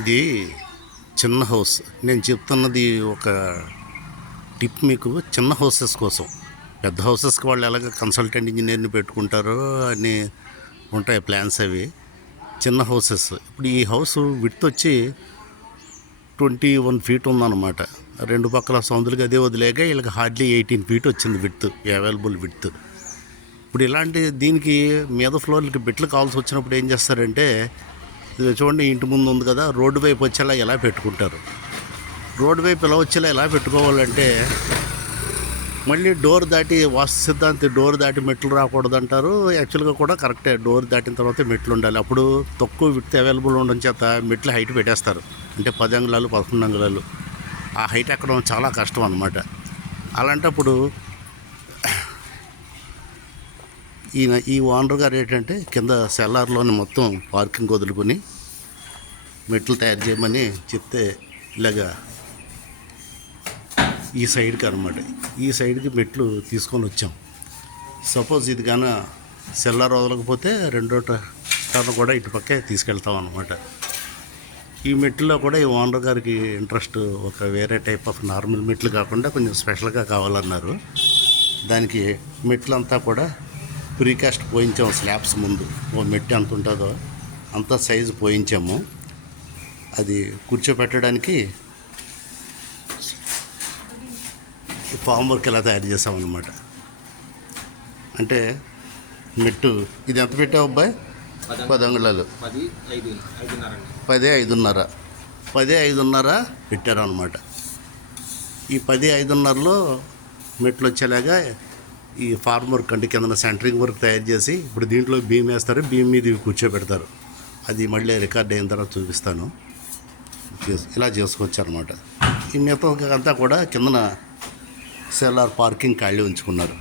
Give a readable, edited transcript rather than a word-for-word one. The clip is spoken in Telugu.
ఇది చిన్న హౌస్. నేను చెప్తున్నది ఒక టిప్ మీకు, చిన్న హౌసెస్ కోసం. పెద్ద హౌసెస్కి వాళ్ళు ఎలాగ కన్సల్టెంట్ ఇంజనీర్ని పెట్టుకుంటారో అని ఉంటాయి ప్లాన్స్ అవి. చిన్న హౌసెస్, ఇప్పుడు ఈ హౌస్ విడ్త్ వచ్చి 21 ఫీట్ ఉందన్నమాట. రెండు పక్కల సౌందులకి అదే వదిలేక వీళ్ళకి హార్డ్లీ 18 ఫీట్ వచ్చింది విడ్త్, అవైలబుల్ విడ్త్. ఇప్పుడు ఇలాంటి దీనికి మీద ఫ్లోర్లకి బిట్లు కావాల్సి వచ్చినప్పుడు ఏం చేస్తారంటే, ఇది చూడండి ఇంటి ముందు ఉంది కదా, రోడ్డు వైపు వచ్చేలా ఎలా పెట్టుకుంటారు. రోడ్డు వైపు ఎలా వచ్చేలా ఎలా పెట్టుకోవాలంటే, మళ్ళీ డోర్ దాటి, వాస్తు సిద్ధాంతి డోర్ దాటి మెట్లు రాకూడదు అంటారు. యాక్చువల్గా కూడా కరెక్టే, డోర్ దాటిన తర్వాత మెట్లు ఉండాలి. అప్పుడు తక్కువ విడ్త్ అవైలబుల్ ఉండడం చేత మెట్లు హైట్ పెట్టేస్తారు. అంటే 10 అంగుళాలు 11 అంగుళాలు ఆ హైట్ ఎక్కడం చాలా కష్టం అన్నమాట. అలాంటప్పుడు ఈ ఓనర్ గారు ఏంటంటే కింద సెల్లార్లోని మొత్తం పార్కింగ్ వదులుకొని మెట్లు తయారు చేయమని చెప్తే, ఇలాగా ఈ సైడ్కి అనమాట, ఈ సైడ్కి మెట్లు తీసుకొని వచ్చాం. సపోజ్ ఇది కానీ సెల్లార్ వదలకపోతే రెండో టర్న్ కూడా ఇటు పక్కే తీసుకెళ్తాం అనమాట. ఈ మెట్లలో కూడా ఈ ఓనర్ గారికి ఇంట్రెస్ట్, ఒక వేరే టైప్ ఆఫ్ నార్మల్ మెట్లు కాకుండా కొంచెం స్పెషల్గా కావాలన్నారు. దానికి మెట్లంతా కూడా ప్రీకాస్ట్ పోయించాము. స్లాబ్స్ ముందు ఓ మెట్టి ఎంత ఉంటుందో అంత సైజు పోయించాము. అది కూర్చోపెట్టడానికి ఫామ్ వర్క్ ఇలా తయారు చేసామన్నమాట. అంటే మెట్టు ఇది ఎంత పెట్టావు అబ్బాయి? 10 అంగుళాలు, 10 5.5 పెట్టారు అనమాట. ఈ 10 5.5లో మెట్లు వచ్చేలాగా ఈ ఫార్మ్ వర్క్ అంటే కింద సెంటరింగ్ వర్క్ తయారు చేసి, ఇప్పుడు దీంట్లో బీమ్ వేస్తారు, బీమ్ మీద ఇవి కూర్చోబెడతారు. అది మళ్ళీ రికార్డ్ అయిన తర్వాత చూపిస్తాను. ఇలా చేసుకోవచ్చు అనమాట. ఈ మిగతా అంతా కూడా కిందన సెల్లార్ పార్కింగ్ ఖాళీ ఉంచుకున్నారు.